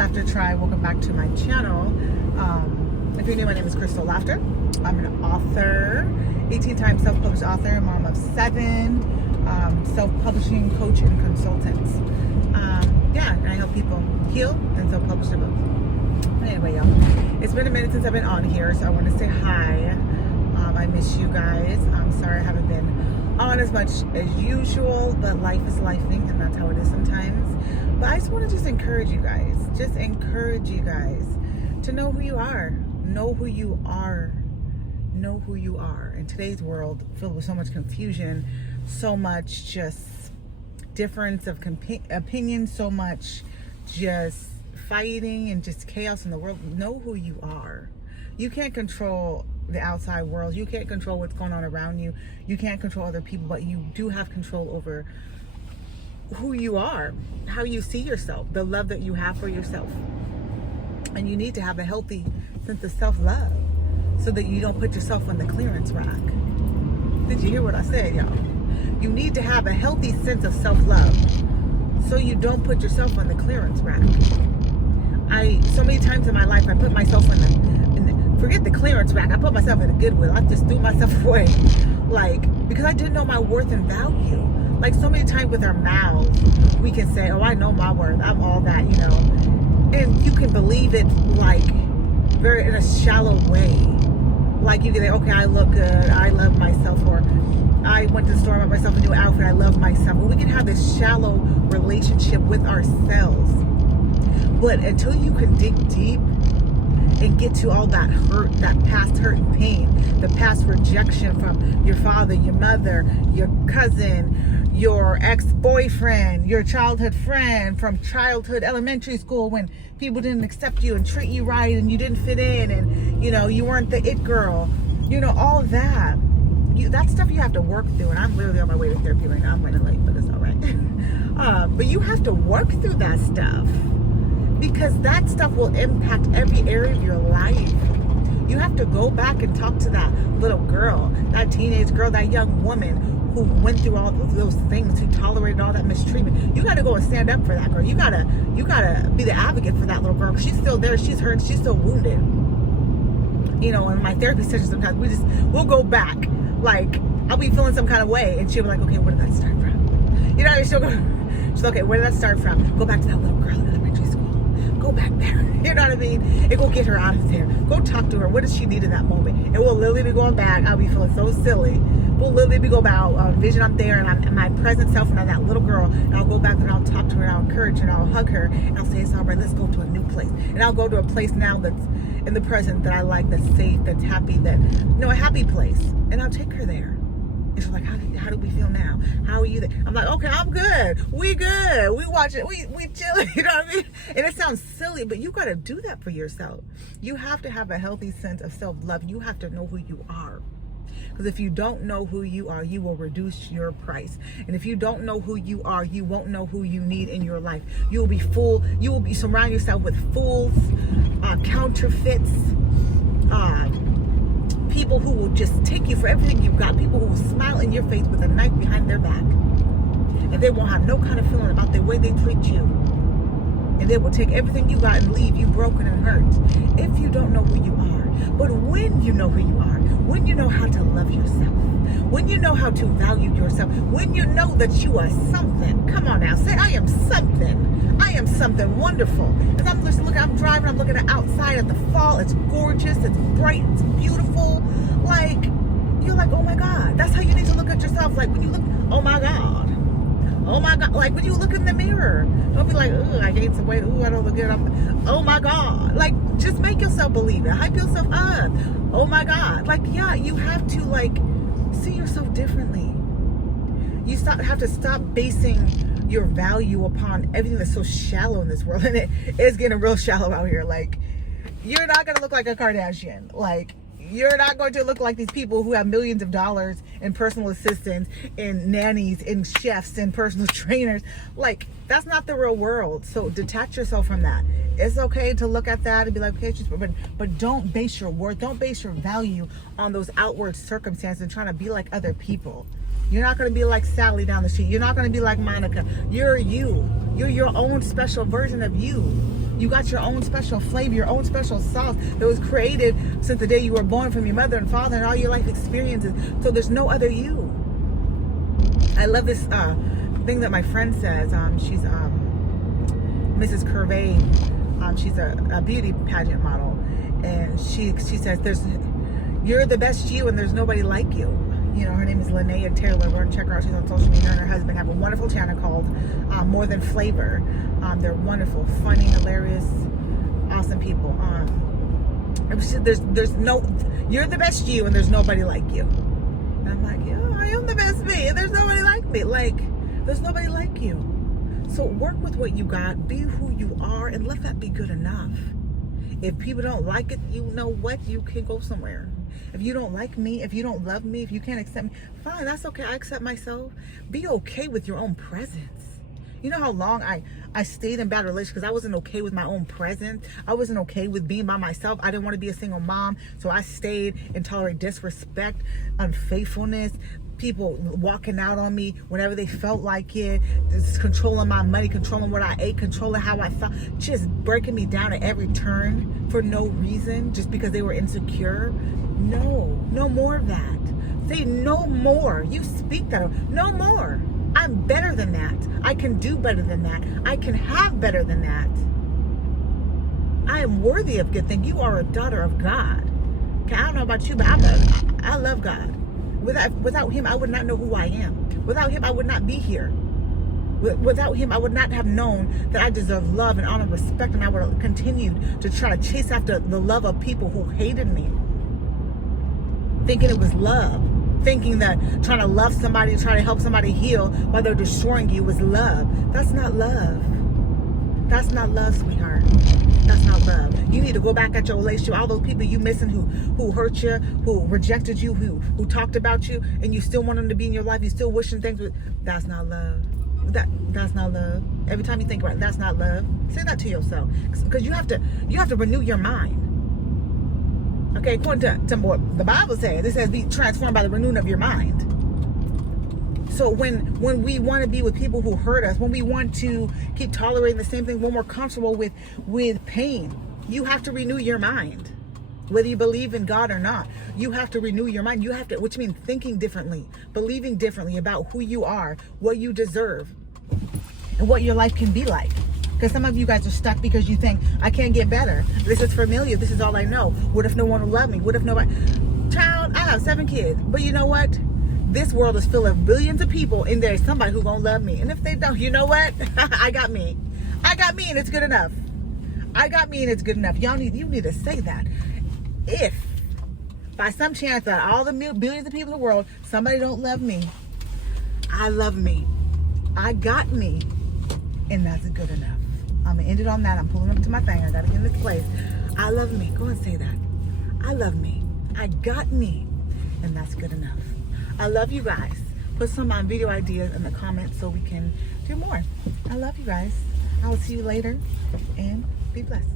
Laughter Tribe. Welcome back to my channel. If you're new, my name is Crystal Laughter. I'm an author, 18-time self-published author, mom of 7, self-publishing coach and consultant. And I help people heal and self-publish their books. Anyway, y'all, it's been a minute since I've been on here, so I want to say hi. I miss you guys. I'm sorry I haven't been on as much as usual, but life is lifing, and that's how it is sometimes. But I just want to encourage you guys, to know who you are. Know who you are. Know who you are. In today's world, filled with so much confusion, so much just difference of opinion, so much just fighting and just chaos in the world. Know who you are. You can't control the outside world. You can't control what's going on around you. You can't control other people, but you do have control over who you are, how you see yourself, the love that you have for yourself. And you need to have a healthy sense of self-love so that you don't put yourself on the clearance rack. Did you hear what I said, y'all? You need to have a healthy sense of self-love so you don't put yourself on the clearance rack. So many times in my life, I put myself forget the clearance rack, I put myself in the Goodwill. I just threw myself away, because I didn't know my worth and value. So many times with our mouths, we can say, oh, I know my worth, I'm all that, and you can believe it very in a shallow way. You can say, okay, I look good, I love myself, or I went to the store and bought myself a new outfit, I love myself. But we can have this shallow relationship with ourselves. But until you can dig deep and get to all that hurt, that past hurt and pain, the past rejection from your father, your mother, your cousin, your ex-boyfriend, your childhood friend from childhood elementary school when people didn't accept you and treat you right and you didn't fit in and, you weren't the it girl, all that. That stuff you have to work through. And I'm literally on my way to therapy right now. I'm running late, but it's all right. But you have to work through that stuff, because that stuff will impact every area of your life. You have to go back and talk to that little girl, that teenage girl, that young woman who went through all of those things, who tolerated all that mistreatment. You got to go and stand up for that girl. You gotta be the advocate for that little girl. She's still there. She's hurt. She's still wounded. In my therapy session, sometimes we'll go back. I'll be feeling some kind of way, and she'll be like, okay, where did that start from? She's okay, where did that start from? Go back to that little girl in elementary school. Go back there. You know what I mean? And go get her out of there. Go talk to her. What does she need in that moment? And we'll literally be going back. I'll be feeling so silly. We'll literally be going back. I'll vision I'm there, and I'm my present self, and I'm that little girl. And I'll go back and I'll talk to her, and I'll encourage her, and I'll hug her, and I'll say, it's all right, let's go to a new place. And I'll go to a place now that's in the present that I like, that's safe, that's happy, a happy place. And I'll take her there. And she's like, how do we feel now? How are you there? I'm like, okay, I'm good. We good. We watch it. We chill. You know what I mean? And it sounds silly, but you got to do that for yourself. You have to have a healthy sense of self-love. You have to know who you are. Because if you don't know who you are, you will reduce your price. And if you don't know who you are, you won't know who you need in your life. You will be surround yourself with fools, counterfeits, people who will just take you for everything you've got. People who will smile in your face with a knife behind their back. And they won't have no kind of feeling about the way they treat you. And they will take everything you got and leave you broken and hurt if you don't know who you are. But when you know who you are, when you know how to love yourself, when you know how to value yourself, when you know that you are something, come on now, say, I am something. I am something wonderful. As I'm just looking, I'm driving, I'm looking at outside at the fall. It's gorgeous, it's bright, it's beautiful. You're like, oh my God. That's how you need to look at yourself. When you look, oh my God. Oh my God. When you look in the mirror, don't be like, ooh, I gained some weight. Ooh, I don't look good. Oh my God. Just make yourself believe it. Hype yourself up. Oh my God. You have to see yourself differently. You have to stop basing your value upon everything that's so shallow in this world. And it is getting real shallow out here. You're not going to look like a Kardashian. You're not going to look like these people who have millions of dollars in personal assistants, in nannies, in chefs, and personal trainers. That's not the real world. So detach yourself from that. It's okay to look at that and be like, okay, but don't base your worth, don't base your value on those outward circumstances and trying to be like other people. You're not going to be like Sally down the street. You're not going to be like Monica. You're you. You're your own special version of you. You got your own special flavor, your own special sauce that was created since the day you were born from your mother and father and all your life experiences. So there's no other you. I love this thing that my friend says. She's Mrs. Curvey. She's a beauty pageant model, and she says you're the best you and there's nobody like you. You know, her name is Linnea Taylor. We're gonna check her out. She's on social media. Her and her husband have a wonderful channel called More Than Flavor. They're wonderful, funny, hilarious, awesome people. You're the best you and there's nobody like you. And I'm like, yeah, I am the best me and there's nobody like me. Like, there's nobody like you. So work with what you got, be who you are, and let that be good enough. If people don't like it, you know what? You can go somewhere. If you don't like me, if you don't love me, if you can't accept me, fine, that's okay. I accept myself. Be okay with your own presence. You know how long I stayed in bad relationships because I wasn't okay with my own presence. I wasn't okay with being by myself. I didn't want to be a single mom. So I stayed and tolerated disrespect, unfaithfulness, people walking out on me whenever they felt like it, just controlling my money, controlling what I ate, controlling how I felt, just breaking me down at every turn for no reason, just because they were insecure. No more of that. Say no more. You speak that. No more. I'm better than that. I can do better than that. I can have better than that. I am worthy of good things. You are a daughter of God. Okay, I don't know about you, but I love God. Without him, I would not know who I am. Without him, I would not be here. Without him, I would not have known that I deserve love and honor and respect, and I would have continued to try to chase after the love of people who hated me. Thinking it was love. Thinking that trying to love somebody, trying to help somebody heal while they're destroying you was love. That's not love. That's not love, sweetheart. That's not love. You need to go back at your relationship. All those people you missing who hurt you, who rejected you, who talked about you, and you still want them to be in your life. You still wishing things. That's not love. That's not love. Every time you think about it, that's not love. Say that to yourself, because you have to renew your mind. Okay, according to what the Bible says, it says be transformed by the renewing of your mind. So when we want to be with people who hurt us, when we want to keep tolerating the same thing, when we're comfortable with pain, you have to renew your mind. Whether you believe in God or not, you have to renew your mind. You have to, which means thinking differently, believing differently about who you are, what you deserve, and what your life can be like. Because some of you guys are stuck because you think, I can't get better. This is familiar. This is all I know. What if no one will love me? What if nobody? Child, I have 7 kids. But you know what? This world is full of billions of people, and there's somebody who's going to love me. And if they don't, you know what? I got me. I got me, and it's good enough. I got me, and it's good enough. You need to say that. If by some chance that all the billions of people in the world, somebody don't love me, I love me. I got me, and that's good enough. I'm going to end it on that. I'm pulling up to my thing. I got to get in this place. I love me. Go and say that. I love me. I got me, and that's good enough. I love you guys. Put some video ideas in the comments so we can do more. I love you guys. I will see you later, and be blessed.